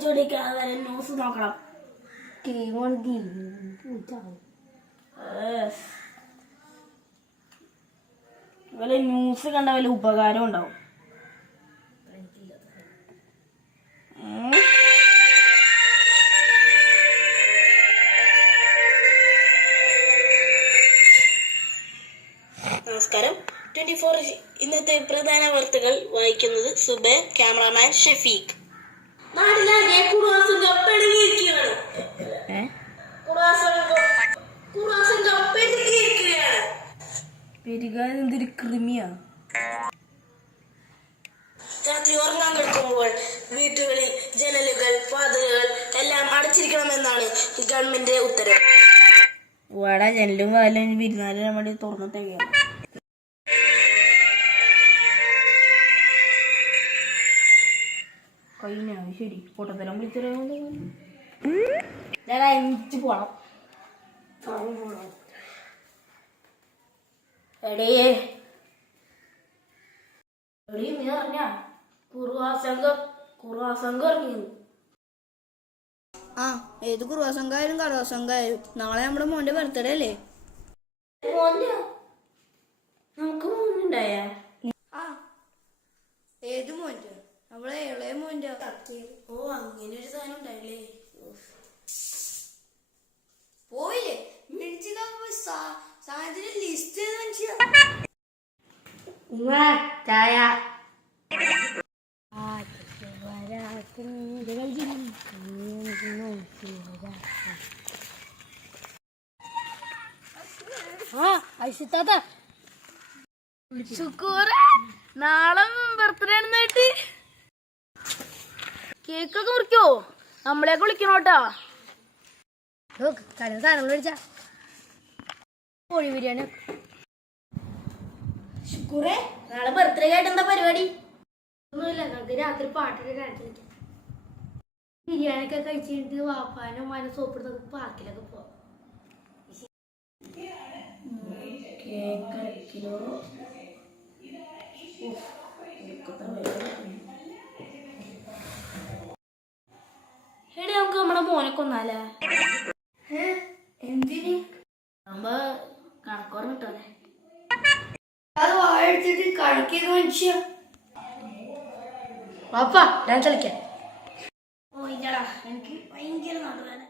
ചോദിക്കാതെ വരെ ന്യൂസ് നോക്കണം. ഏസ്. വല്ല ന്യൂസ് കണ്ട വല്ല ഉപകാരം ഉണ്ടാവും. നമസ്കാരം. ട്വന്റി ഫോർ ഇന്നത്തെ പ്രധാന വാർത്തകൾ വായിക്കുന്നത് സുബൈർ ക്യാമറാമാൻ ഷഫീഖ്. നാട്ടിലാകെ കുറുവാസംഘം പെടുങ്ങിയിരിക്കുകയാണ് കുറുവാസംഘം കുറുവാസംഘം പെരുകിയിരിക്കുകയാണ് പെരുകാൻ എന്തൊരു കൃമിയാ. രാത്രി ഉറങ്ങാൻ കിടക്കുമ്പോൾ വീട്ടുകളിൽ ജനലുകൾ വാതിലുകൾ എല്ലാം അടച്ചിരിക്കണമെന്നാണ് ഗവൺമെന്റ് ഉത്തരവ്. വാടാ ജനലും വാതിലും വിരുന്നാലും വേണ്ടി തുറന്നിട്ടേക്കാണ് കഴിഞ്ഞ? ശരി. പൊട്ടത്തരം വിളിച്ചറിയാൻ എനിക്ക് പോണം. എടേ. എടീ നീ അറിഞ്ഞ? കുറുവാസംഘം കുറുവാസംഘം ഇറങ്ങി. ആ ഏത് കുറുവാസംഘായാലും കറുവാസംഘായാലും നാളെ നമ്മുടെ മോന്റെ ബർത്ത്ഡേ അല്ലേ? മോന്റെ? നമുക്ക് മോനുണ്ടായ? ആ ഏത് മോന്റെ? നമ്മളെ ഇളയ മോന്റെ ഓ അങ്ങനെ ഒരു സാധനം ഉണ്ടായില്ലേ? പോയില്ലേ? മിടിച്ചിട്ട് സാധനത്തിന് ലിസ്റ്റ് ചെയ്ത് മനുഷ്യ ചായ. ശുക്കൂറ് നാളെ ബർത്ത്ഡേ ആണെന്നായിട്ട് കേക്കൊക്കെ മുറിക്കോ? നമ്മളെയൊക്കെ വിളിക്കണോട്ടാ കട സാധനങ്ങൾ മേടിച്ചാ. കോഴി ബിരിയാണി. ശുക്കൂറേ നാളെ ബർത്ത്ഡേ ആയിട്ട് എന്താ പരിപാടി? ഒന്നുമില്ല നമുക്ക് രാത്രി പാട്ടൊക്കെ കളിക്കാം ബിരിയാണി ഒക്കെ കഴിച്ചിട്ട് വാപ്പാനും ഉമ്മാനും സോപ്പ് എടുത്തൊക്കെ പാർക്കിലൊക്കെ പോവാം. കേക്ക് കിലോ കൊന്നാലേ എന്തിന്? നമ്മ കണക്ക് പറഞ്ഞിട്ടല്ലേ അത് വാഴെടുത്തിട്ട് കണക്കിയത് മനുഷ്യ. വാപ്പ ഡാൻസ് കളിക്കാം. ഓ ഇല്ലടാ എനിക്ക് ഭയങ്കര നടുവേദന.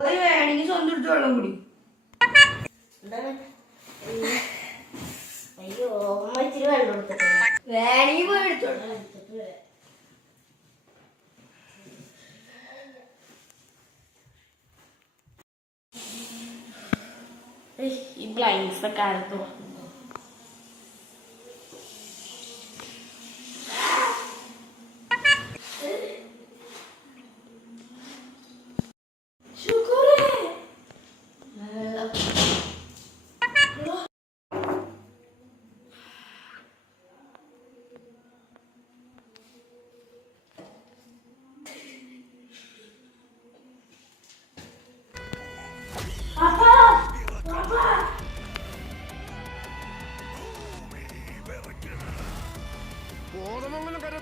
ഒരു വേണമെങ്കിൽ സ്വന്തം എടുത്ത് വെള്ളം കുടി. അയ്യോ ഇച്ചിരി വെള്ളം കൊടുത്തിട്ടുണ്ട് വേണമെങ്കിൽ പോയി എടുത്തോളൂ. ഈ ബ്ലൈൻഡ്സ് ഒക്കെ ബോധമംഗലം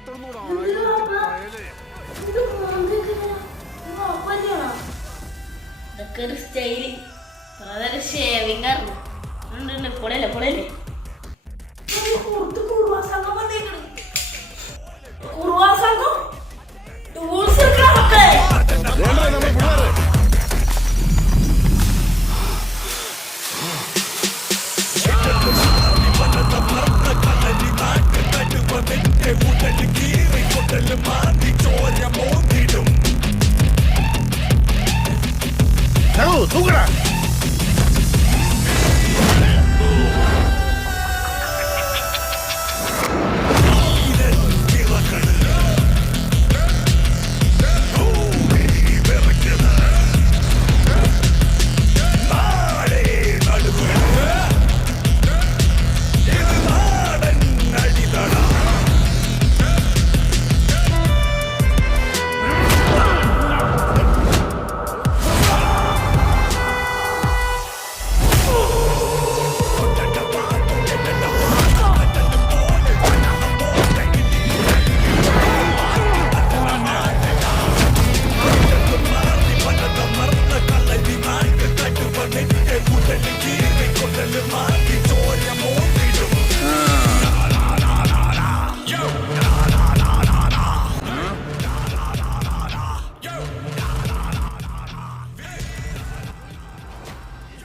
തുറന്നൂടാ ഇതൊക്കെ ഒരു സ്റ്റൈൽ. പ്രധാന ഷേവിങ് ആയിരുന്നു ഉണ്ട് ഉണ്ട് പൊളയല്ലേ പൊളയല്ലേ どこら？